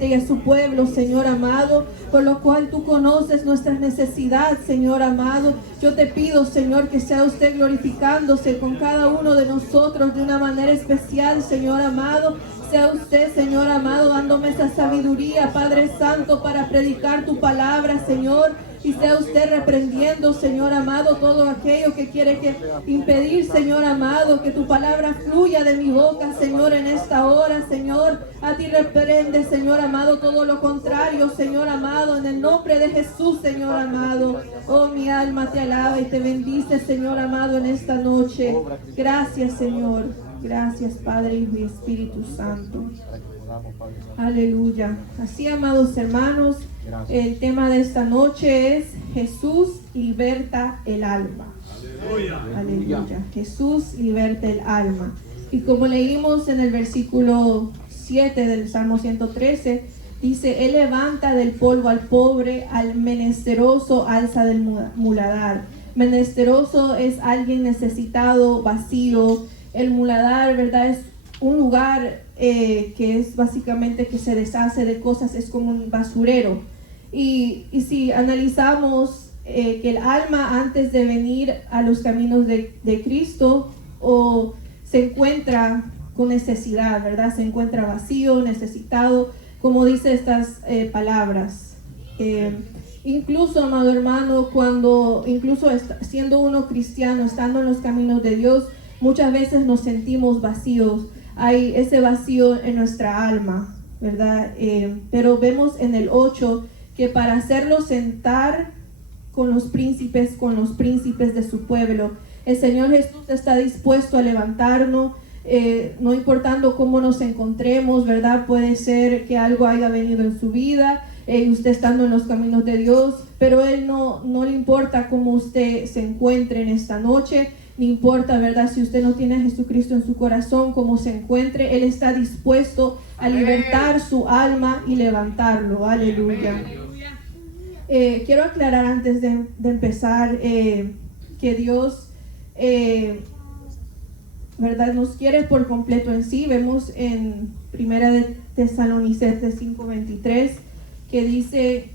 y a su pueblo, Señor amado, por lo cual tú conoces nuestras necesidades, Señor amado. Yo te pido, Señor, que sea usted glorificándose con cada uno de nosotros de una manera especial, Señor amado. Sea usted, Señor amado, dándome esa sabiduría, Padre Santo, para predicar tu palabra, Señor. Y sea usted reprendiendo, Señor amado, todo aquello que quiere impedir, Señor amado, que tu palabra fluya de mi boca, Señor, en esta hora, Señor. A ti reprende, Señor amado, todo lo contrario, Señor amado, en el nombre de Jesús, Señor amado. Oh, mi alma te alaba y te bendice, Señor amado, en esta noche. Gracias, Señor. Gracias, Padre, Hijo y Espíritu Santo. Aleluya. Así, amados hermanos, el tema de esta noche es Jesús liberta el alma. Aleluya. Jesús liberta el alma. Y como leímos en el versículo 7 del Salmo 113, dice: Él levanta del polvo al pobre, al menesteroso alza del muladar. Menesteroso es alguien necesitado, vacío. El muladar, ¿verdad?, es un lugar que es básicamente que se deshace de cosas, es como un basurero. Y si analizamos que el alma, antes de venir a los caminos de Cristo, se encuentra con necesidad, ¿verdad? Se encuentra vacío, necesitado, como dice estas palabras. Incluso, amado hermano, siendo uno cristiano, estando en los caminos de Dios, muchas veces nos sentimos vacíos. Hay ese vacío en nuestra alma, ¿verdad? Pero vemos en el 8 que para hacerlo sentar con los príncipes de su pueblo, el Señor Jesús está dispuesto a levantarnos, no importando cómo nos encontremos, ¿verdad? Puede ser que algo haya venido en su vida, usted estando en los caminos de Dios, pero Él no le importa cómo usted se encuentre en esta noche. No importa, ¿verdad? Si usted no tiene a Jesucristo en su corazón, como se encuentre, Él está dispuesto a libertar su alma y levantarlo. Aleluya. Quiero aclarar antes de empezar que Dios, ¿verdad?, nos quiere por completo en sí. Vemos en 1 de Tesalonicenses 5:23 que dice: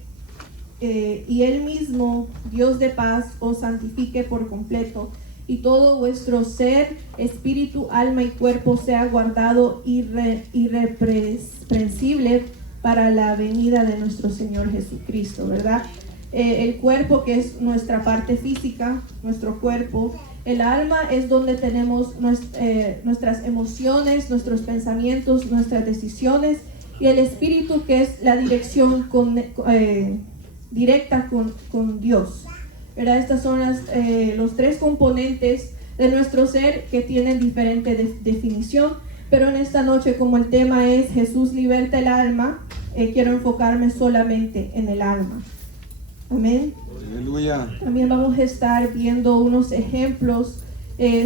y Él mismo, Dios de paz, os santifique por completo, y todo vuestro ser, espíritu, alma y cuerpo sea guardado irreprensible para la venida de nuestro Señor Jesucristo, ¿verdad? El cuerpo, que es nuestra parte física, nuestro cuerpo. El alma es donde tenemos nuestras emociones, nuestros pensamientos, nuestras decisiones. Y el espíritu, que es la dirección directa con Dios, ¿verdad? Estas son los tres componentes de nuestro ser que tienen diferente definición, pero en esta noche, como el tema es Jesús liberta el alma, quiero enfocarme solamente en el alma. Amén. Aleluya. También vamos a estar viendo unos ejemplos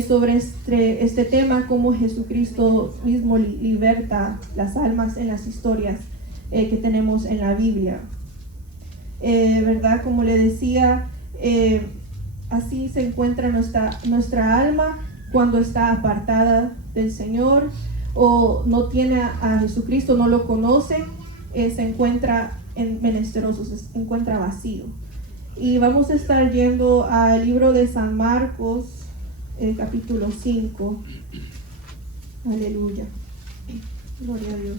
sobre este tema, cómo Jesucristo mismo liberta las almas en las historias que tenemos en la Biblia. ¿Verdad? Como le decía, así se encuentra nuestra alma cuando está apartada del Señor o no tiene a Jesucristo, no lo conoce, se encuentra menesteroso, se encuentra vacío. Y vamos a estar yendo al libro de San Marcos, capítulo 5. Aleluya. Gloria a Dios.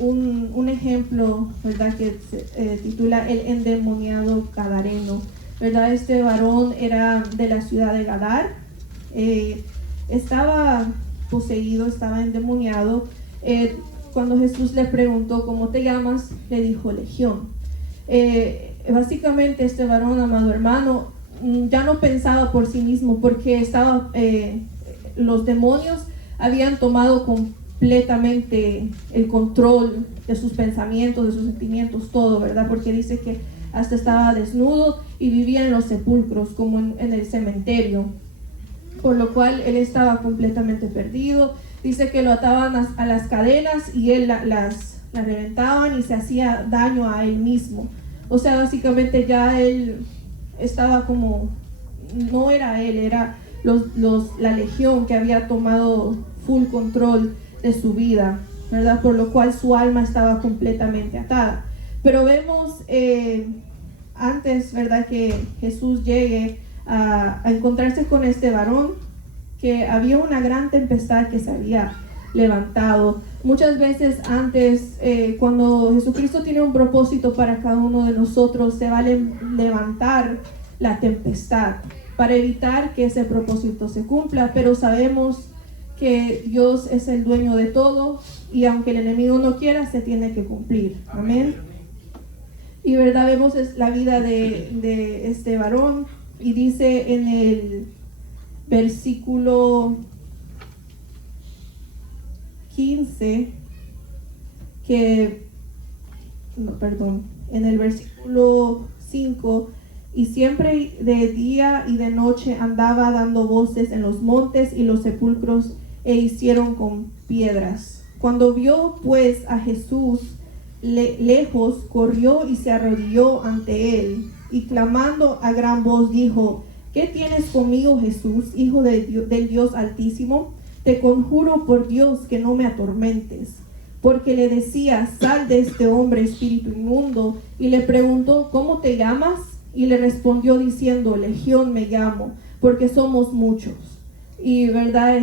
Un ejemplo, ¿verdad?, que se titula El endemoniado gadareno, ¿verdad? Este varón era de la ciudad de Gadar, estaba poseído, estaba endemoniado. Cuando Jesús le preguntó: ¿cómo te llamas?, le dijo: Legión. Básicamente este varón, amado hermano, ya no pensaba por sí mismo, porque los demonios habían tomado completamente el control de sus pensamientos, de sus sentimientos, todo, ¿verdad? Porque dice que hasta estaba desnudo y vivía en los sepulcros, como en el cementerio, por lo cual él estaba completamente perdido. Dice que lo ataban a las cadenas y él las reventaban y se hacía daño a él mismo. O sea, básicamente ya él estaba como, no era él, era la legión que había tomado full control de su vida. ¿verdad? Por lo cual su alma estaba completamente atada. Pero vemos antes, ¿verdad?, que Jesús llegue a encontrarse con este varón, que había una gran tempestad que se había levantado. Muchas veces antes, cuando Jesucristo tiene un propósito para cada uno de nosotros, se va a levantar la tempestad para evitar que ese propósito se cumpla, pero sabemos que Dios es el dueño de todo y aunque el enemigo no quiera, se tiene que cumplir. Amén. Y verdad, vemos la vida de este varón, y dice en el versículo 15 en el versículo 5, y siempre de día y de noche andaba dando voces en los montes y los sepulcros e hicieron con piedras. Cuando vio pues a Jesús lejos, corrió y se arrodilló ante él, y clamando a gran voz dijo: ¿Qué tienes conmigo, Jesús, Hijo del Dios Altísimo? Te conjuro por Dios que no me atormentes. Porque le decía: sal de este hombre, espíritu inmundo. Y le preguntó: ¿cómo te llamas? Y le respondió diciendo: Legión me llamo, porque somos muchos. Y verdad,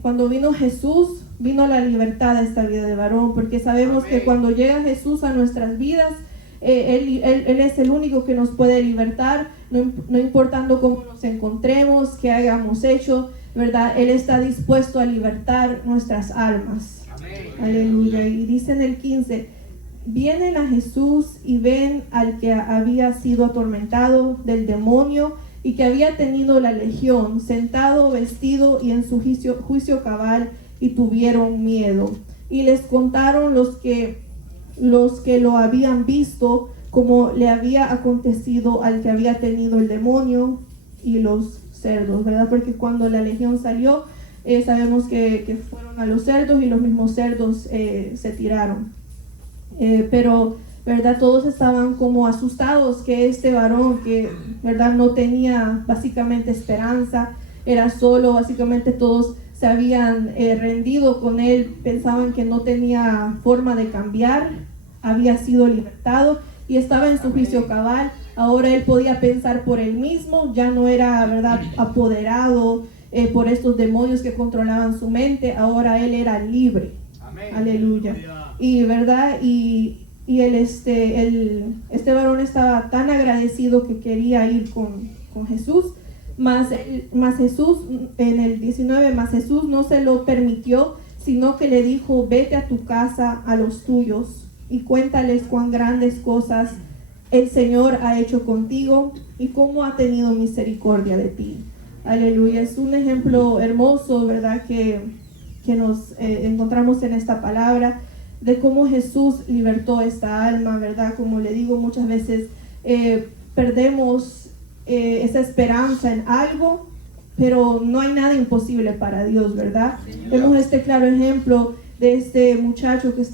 cuando vino Jesús, vino la libertad a esta vida de varón, porque sabemos que cuando llega Jesús a nuestras vidas, él es el único que nos puede libertar, no importando cómo nos encontremos, qué hayamos hecho, ¿verdad? Él está dispuesto a libertar nuestras almas. Amén. Aleluya. Y dice en el 15: vienen a Jesús y ven al que había sido atormentado del demonio y que había tenido la legión, sentado, vestido y en su juicio cabal, y tuvieron miedo. Y les contaron los que lo habían visto, como le había acontecido al que había tenido el demonio y los cerdos, ¿verdad? Porque cuando la legión salió, sabemos que fueron a los cerdos y los mismos cerdos se tiraron. Pero, ¿verdad? Todos estaban como asustados que este varón, que, ¿verdad?, no tenía básicamente esperanza, era solo, básicamente todos se habían rendido con él, pensaban que no tenía forma de cambiar, había sido libertado y estaba en su juicio cabal. Ahora él podía pensar por él mismo, ya no era, ¿verdad?, apoderado por estos demonios que controlaban su mente. Ahora él era libre. Amén. Aleluya. Y verdad, y este varón estaba tan agradecido que quería ir con Jesús. Mas Jesús, en el 19, mas Jesús no se lo permitió, sino que le dijo: vete a tu casa, a los tuyos, y cuéntales cuán grandes cosas el Señor ha hecho contigo y cómo ha tenido misericordia de ti. Aleluya. Es un ejemplo hermoso, ¿verdad?, que nos encontramos en esta palabra, de cómo Jesús libertó esta alma, ¿verdad? Como le digo, muchas veces perdemos esa esperanza en algo, pero no hay nada imposible para Dios, ¿verdad? Vemos este claro ejemplo de este muchacho que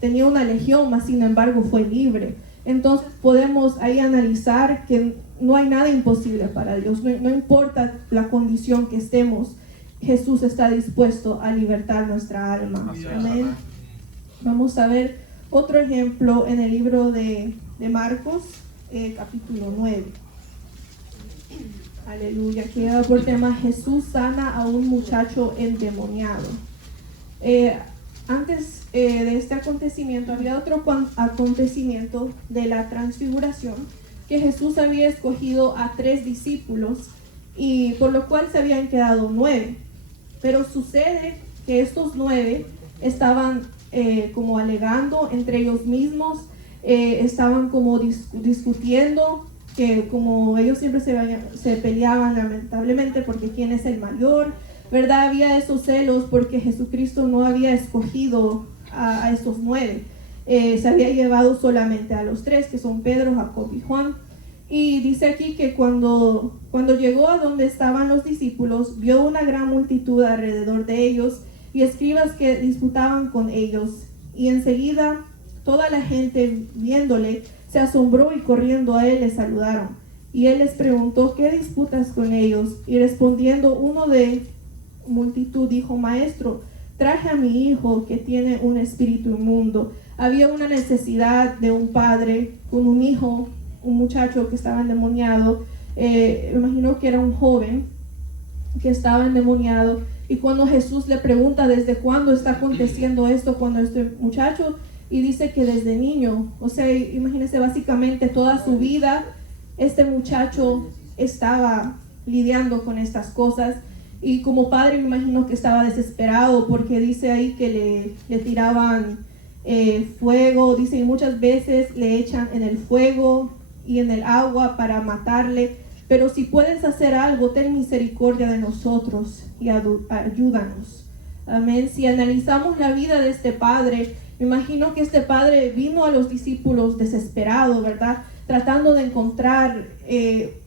tenía una legión, mas sin embargo fue libre. Entonces podemos ahí analizar que no hay nada imposible para Dios, no importa la condición que estemos, Jesús está dispuesto a libertar nuestra alma. Amén. Vamos a ver otro ejemplo en el libro de Marcos, capítulo 9. Aleluya, que lleva por tema: Jesús sana a un muchacho endemoniado. Antes de este acontecimiento había otro acontecimiento de la transfiguración, que Jesús había escogido a 3 discípulos, y por lo cual se habían quedado 9. Pero sucede que estos 9 estaban como alegando entre ellos mismos, estaban como discutiendo, que como ellos siempre se peleaban lamentablemente porque quién es el mayor, ¿verdad? Había esos celos porque Jesucristo no había escogido a estos 9, se había llevado solamente a los 3, que son Pedro, Jacob y Juan. Y dice aquí que cuando llegó a donde estaban los discípulos, vio una gran multitud alrededor de ellos y escribas que disputaban con ellos, y enseguida toda la gente, viéndole, se asombró y corriendo a él le saludaron. Y él les preguntó: ¿qué disputas con ellos? Y respondiendo uno de multitud dijo: Maestro, traje a mi hijo que tiene un espíritu inmundo. Había una necesidad de un padre con un hijo, un muchacho que estaba endemoniado. Me imagino que era un joven que estaba endemoniado. Y cuando Jesús le pregunta desde cuándo está aconteciendo esto, cuando este muchacho, y dice que desde niño, o sea, imagínense, básicamente toda su vida este muchacho estaba lidiando con estas cosas. Y como padre me imagino que estaba desesperado, porque dice ahí que le tiraban fuego, dice, y muchas veces le echan en el fuego y en el agua para matarle. Pero si puedes hacer algo, ten misericordia de nosotros y ayúdanos. Amén. Si analizamos la vida de este padre, me imagino que este padre vino a los discípulos desesperado, ¿verdad? Tratando de encontrar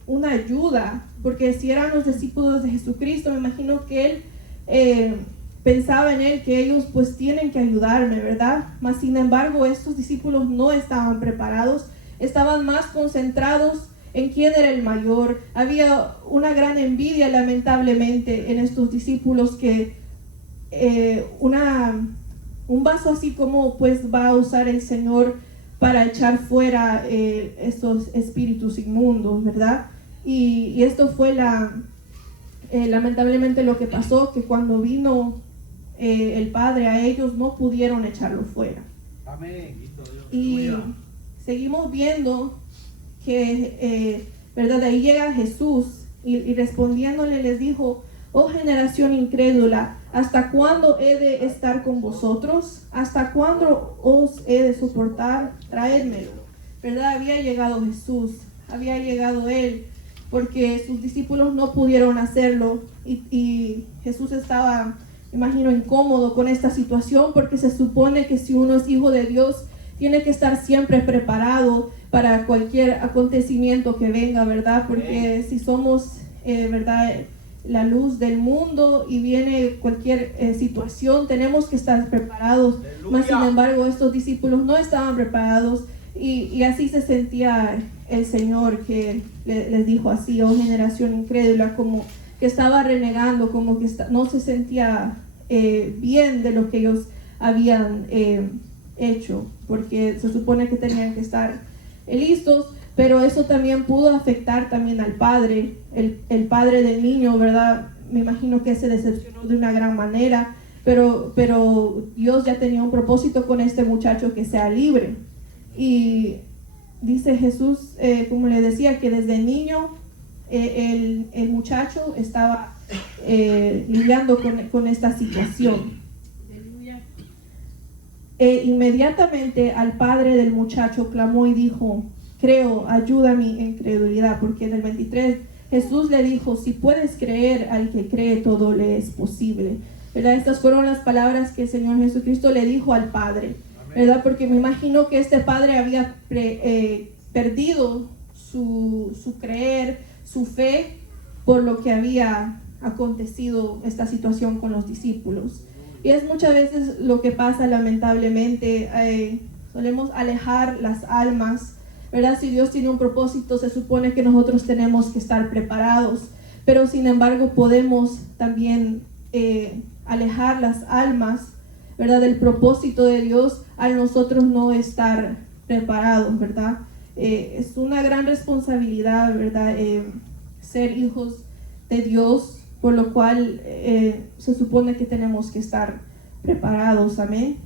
una ayuda, porque si eran los discípulos de Jesucristo, me imagino que él pensaba en él, que ellos pues tienen que ayudarme, ¿verdad? Mas sin embargo, estos discípulos no estaban preparados, estaban más concentrados en quién era el mayor. Había una gran envidia, lamentablemente, en estos discípulos, que un vaso así como pues va a usar el Señor para echar fuera estos espíritus inmundos, ¿verdad? Y esto fue lamentablemente lo que pasó, que cuando vino el Padre a ellos no pudieron echarlo fuera. Amén. Y seguimos viendo que, ¿verdad? De ahí llega Jesús y respondiéndole les dijo: oh generación incrédula, ¿hasta cuándo he de estar con vosotros? ¿Hasta cuándo os he de soportar? Traédmelo. ¿Verdad? Había llegado Jesús, había llegado Él, porque sus discípulos no pudieron hacerlo, y Jesús estaba, me imagino, incómodo con esta situación, porque se supone que si uno es hijo de Dios, tiene que estar siempre preparado para cualquier acontecimiento que venga, ¿verdad? Porque si somos, ¿verdad?, la luz del mundo y viene cualquier situación, tenemos que estar preparados. Mas sin embargo, estos discípulos no estaban preparados, y así se sentía el Señor, que les dijo así: oh generación incrédula, como que estaba renegando, como que no se sentía bien de lo que ellos habían hecho, porque se supone que tenían que estar listos. Pero eso también pudo afectar también al padre, el padre del niño, ¿verdad? Me imagino que se decepcionó de una gran manera, pero Dios ya tenía un propósito con este muchacho, que sea libre. Y dice Jesús, como le decía, que desde niño el muchacho estaba lidiando con esta situación. Inmediatamente al padre del muchacho clamó y dijo: creo, ayuda a mi incredulidad. Porque en el 23 Jesús le dijo: si puedes creer, al que cree todo le es posible, ¿verdad? Estas fueron las palabras que el Señor Jesucristo le dijo al Padre, ¿verdad? Porque me imagino que este padre había perdido su creer, su fe, por lo que había acontecido esta situación con los discípulos. Y es muchas veces lo que pasa, lamentablemente. Solemos alejar las almas, ¿verdad? Si Dios tiene un propósito, se supone que nosotros tenemos que estar preparados, pero sin embargo podemos también alejar las almas, ¿verdad?, del propósito de Dios al nosotros no estar preparados, ¿verdad? Es una gran responsabilidad, ¿verdad?, ser hijos de Dios, por lo cual se supone que tenemos que estar preparados. Amén.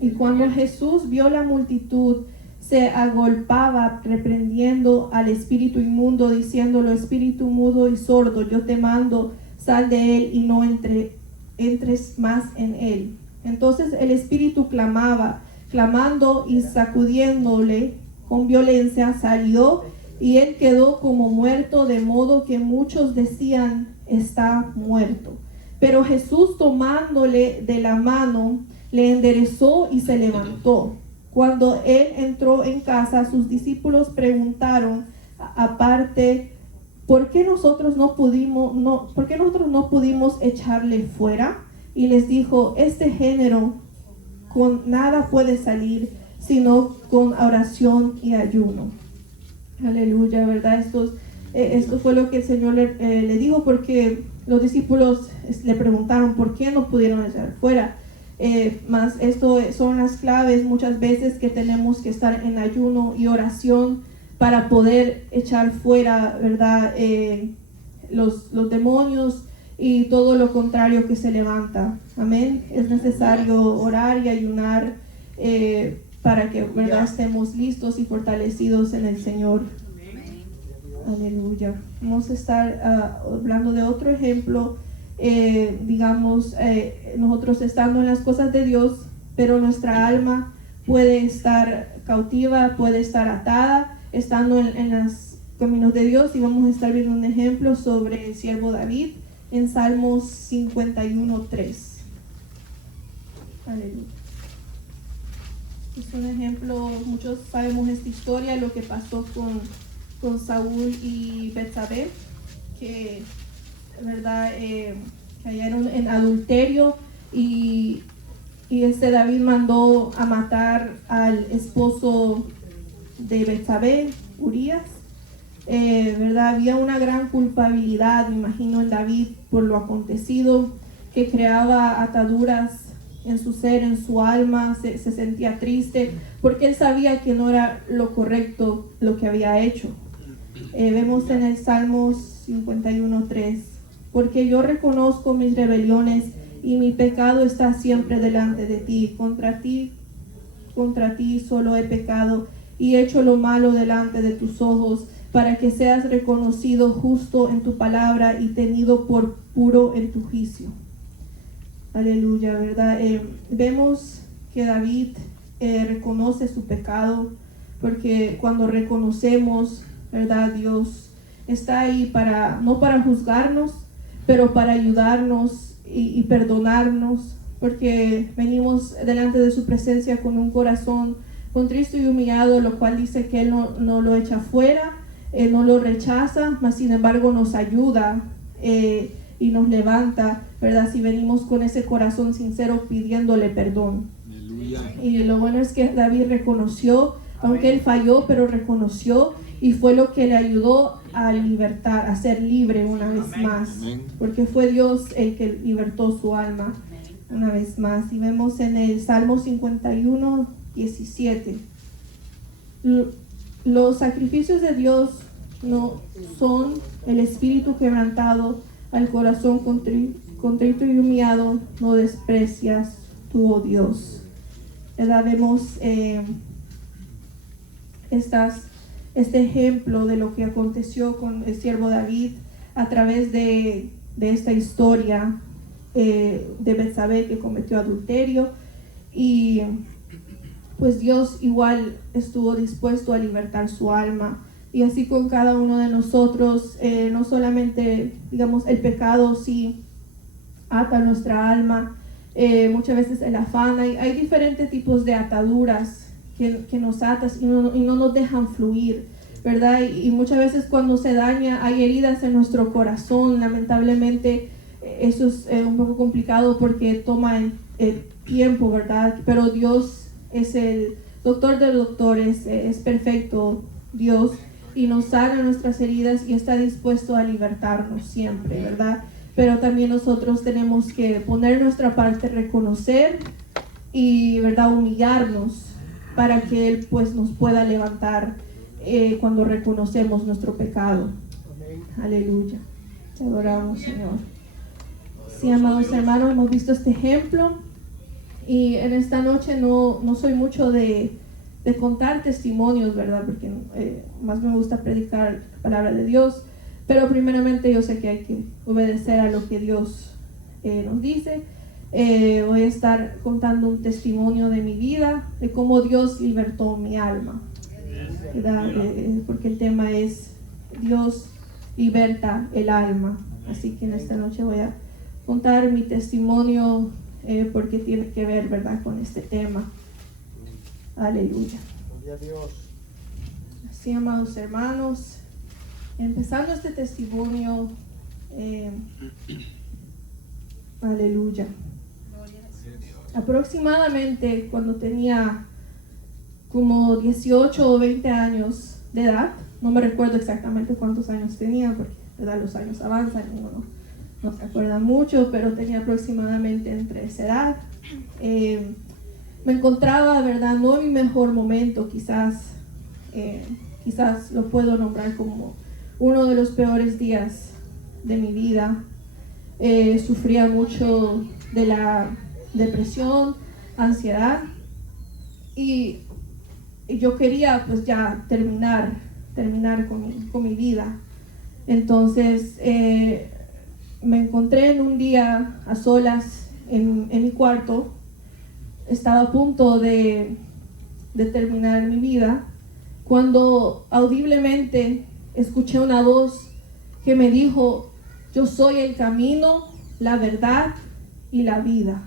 Y cuando Jesús vio la multitud, se agolpaba reprendiendo al espíritu inmundo, diciéndolo: espíritu mudo y sordo, yo te mando, sal de él y no entres más en él. Entonces el espíritu clamando y sacudiéndole con violencia, salió, y él quedó como muerto, de modo que muchos decían: está muerto. Pero Jesús, tomándole de la mano, le enderezó y se levantó. Cuando él entró en casa, sus discípulos preguntaron aparte: ¿por qué nosotros no pudimos echarle fuera? Y les dijo: este género con nada puede salir, sino con oración y ayuno. Aleluya, ¿verdad? Estos Esto fue lo que el Señor le dijo, porque los discípulos le preguntaron por qué no pudieron echar fuera. Más esto son las claves muchas veces que tenemos que estar en ayuno y oración para poder echar fuera, ¿verdad? Los demonios y todo lo contrario que se levanta. Amén. Es necesario orar y ayunar para que, ¿verdad?, estemos listos y fortalecidos en el Señor. Aleluya. Vamos a estar hablando de otro ejemplo. Nosotros estando en las cosas de Dios, pero nuestra alma puede estar cautiva, puede estar atada, estando en los caminos de Dios. Y vamos a estar viendo un ejemplo sobre el siervo David en Salmos 51:3. Aleluya. Es un ejemplo, muchos sabemos esta historia, lo que pasó con Saúl y Betsabé, que, ¿verdad?, cayeron en adulterio, y David mandó a matar al esposo de Betsabé, Urías. ¿Verdad? Había una gran culpabilidad, me imagino, en David por lo acontecido, que creaba ataduras en su ser, en su alma. Se sentía triste porque él sabía que no era lo correcto lo que había hecho. Vemos en el Salmos 51:3: porque yo reconozco mis rebeliones y mi pecado está siempre delante de ti. Contra ti solo he pecado y he hecho lo malo delante de tus ojos, para que seas reconocido justo en tu palabra y tenido por puro en tu juicio. Aleluya, ¿verdad? Vemos que David reconoce su pecado, porque cuando reconocemos, ¿verdad?, Dios está ahí no para juzgarnos, pero para ayudarnos y perdonarnos, porque venimos delante de su presencia con un corazón contrito y humillado, lo cual dice que Él no lo echa fuera, no lo rechaza, mas sin embargo nos ayuda y nos levanta, ¿verdad?, si venimos con ese corazón sincero pidiéndole perdón. Aleluya. Y lo bueno es que David reconoció, aunque él falló, pero reconoció, y fue lo que le ayudó a libertar, a ser libre una vez más, porque fue Dios el que libertó su alma una vez más. Y vemos en el Salmo 51:17: los sacrificios de Dios no son el espíritu quebrantado, al corazón contrito y humillado no desprecias tú, oh Dios. ¿Verdad? Vemos este ejemplo de lo que aconteció con el siervo David a través de esta historia de Betsabé, que cometió adulterio, y pues Dios igual estuvo dispuesto a libertar su alma. Y así con cada uno de nosotros, no solamente, digamos, el pecado sí ata nuestra alma, muchas veces el afán, hay diferentes tipos de ataduras que nos atan y no nos dejan fluir, ¿verdad? Y muchas veces cuando se daña, hay heridas en nuestro corazón. Lamentablemente eso es un poco complicado porque toma tiempo, ¿verdad? Pero Dios es el doctor de doctores, es perfecto Dios, y nos sana nuestras heridas y está dispuesto a libertarnos siempre, ¿verdad? Pero también nosotros tenemos que poner nuestra parte, reconocer y, ¿verdad?, humillarnos para que Él pues nos pueda levantar cuando reconocemos nuestro pecado. Aleluya. Te adoramos, Señor. Sí, amados hermanos, hemos visto este ejemplo, y en esta noche no soy mucho de contar testimonios, ¿verdad?, porque más me gusta predicar la palabra de Dios, pero primeramente yo sé que hay que obedecer a lo que Dios nos dice. Voy a estar contando un testimonio de mi vida, de cómo Dios libertó mi alma, ¿verdad? Porque el tema es Dios liberta el alma. Así que en esta noche voy a contar mi testimonio porque tiene que ver, ¿verdad?, con este tema. Aleluya. Gloria a Dios. Así, amados hermanos, empezando este testimonio, aleluya. Aproximadamente cuando tenía como 18 o 20 años, de edad. No me recuerdo exactamente cuántos años tenía, porque ¿verdad? Los años avanzan y uno no se acuerda mucho, pero tenía aproximadamente entre esa edad. Me encontraba, ¿verdad? No en mi mejor momento, quizás lo puedo nombrar como uno de los peores días de mi vida. Sufría mucho de la depresión, ansiedad, y yo quería pues ya terminar con mi vida. Entonces me encontré en un día a solas en mi cuarto. Estaba a punto de terminar mi vida cuando audiblemente escuché una voz que me dijo: yo soy el camino, la verdad y la vida.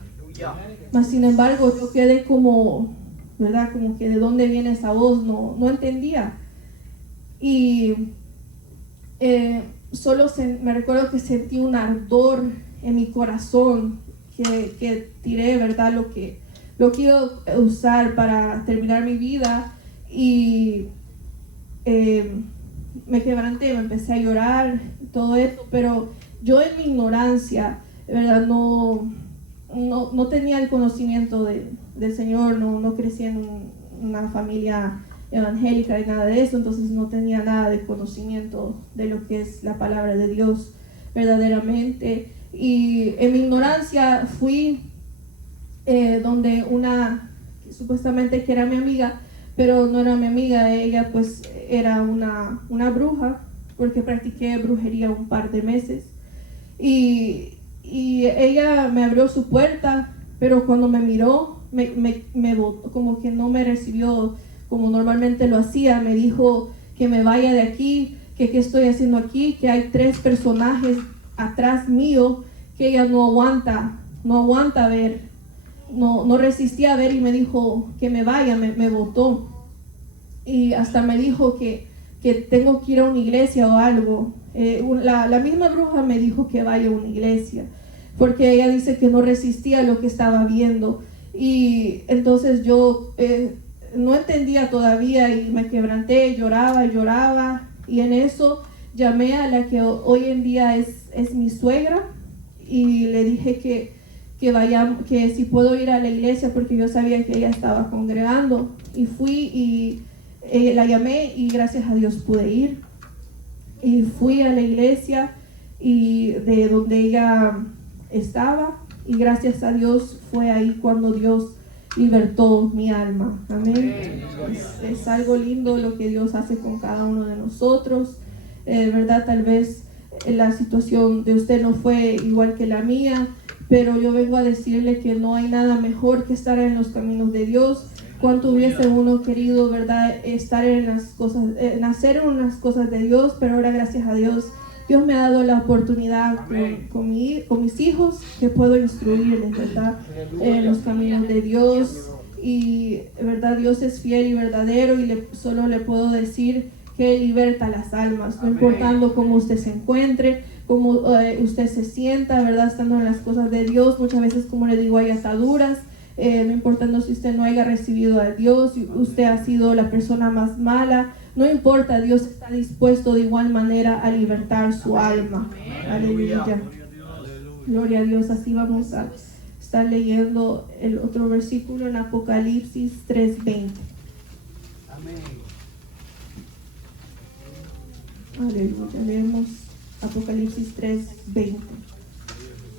Mas sin embargo yo quedé como, ¿verdad? Como que de dónde viene esa voz, no entendía. Y me recuerdo que sentí un ardor en mi corazón que tiré, ¿verdad? Lo que iba a usar para terminar mi vida, y me quebranté, me empecé a llorar, todo esto, pero yo en mi ignorancia, ¿verdad? No tenía el conocimiento del Señor, no crecí en una familia evangélica y nada de eso, entonces no tenía nada de conocimiento de lo que es la palabra de Dios verdaderamente. Y en mi ignorancia fui donde una supuestamente que era mi amiga, pero no era mi amiga, ella pues era una bruja, porque practiqué brujería un par de meses, y ella me abrió su puerta, pero cuando me miró me botó, como que no me recibió como normalmente lo hacía. Me dijo que me vaya de aquí, que qué estoy haciendo aquí, que hay 3 personajes atrás mío que ella no aguanta ver, no resistía a ver, y me dijo que me vaya, me botó, y hasta me dijo que tengo que ir a una iglesia o algo. La misma bruja me dijo que vaya a una iglesia, porque ella dice que no resistía a lo que estaba viendo. Y entonces yo no entendía todavía, y me quebranté, lloraba, y en eso llamé a la que hoy en día es mi suegra, y le dije que si puedo ir a la iglesia, porque yo sabía que ella estaba congregando, y fui y la llamé, y gracias a Dios pude ir, y fui a la iglesia y de donde ella estaba, y gracias a Dios fue ahí cuando Dios libertó mi alma. Amén. Es algo lindo lo que Dios hace con cada uno de nosotros, verdad. Tal vez la situación de usted no fue igual que la mía, pero yo vengo a decirle que no hay nada mejor que estar en los caminos de Dios. Cuánto hubiese uno querido, verdad, estar en las cosas, nacer en unas cosas de Dios, pero ahora gracias a Dios, Dios me ha dado la oportunidad con mis hijos, que puedo instruirles, verdad, en los caminos de Dios. Y verdad, Dios es fiel y verdadero, y solo le puedo decir que liberta las almas, no importando cómo usted se encuentre, cómo usted se sienta, verdad, estando en las cosas de Dios. Muchas veces, como le digo, hay ataduras. No importando si usted no haya recibido a Dios, si usted ha sido la persona más mala, no importa, Dios está dispuesto de igual manera a libertar su alma. Aleluya. Gloria a Dios. Así vamos a estar leyendo el otro versículo en Apocalipsis 3:20. Aleluya. Leemos Apocalipsis 3:20.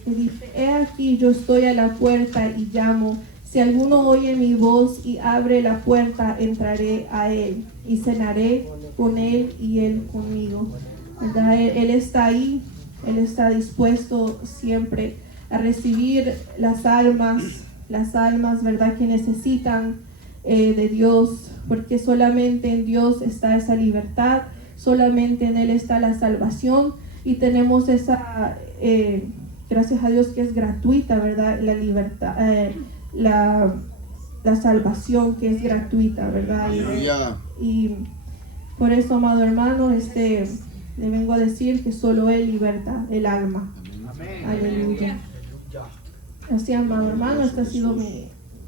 Que dice: he aquí, yo estoy a la puerta y llamo. Si alguno oye mi voz y abre la puerta, entraré a él y cenaré con él y él conmigo. ¿Verdad? Él está ahí, él está dispuesto siempre a recibir las almas, ¿verdad?, que necesitan de Dios, porque solamente en Dios está esa libertad, solamente en Él está la salvación, y tenemos esa... gracias a Dios que es gratuita, ¿verdad? La libertad, la salvación que es gratuita, ¿verdad? Y por eso, amado hermano, le vengo a decir que solo Él liberta el alma. Amén. Aleluya. Así, amado hermano, esta ha sido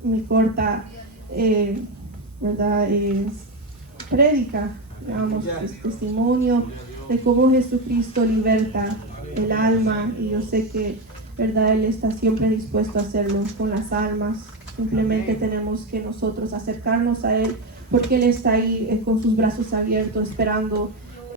mi corta, ¿verdad? prédica, digamos, testimonio de cómo Jesucristo liberta el alma, y yo sé que, verdad, Él está siempre dispuesto a hacerlo con las almas. Simplemente tenemos que nosotros acercarnos a Él, porque Él está ahí con sus brazos abiertos, esperando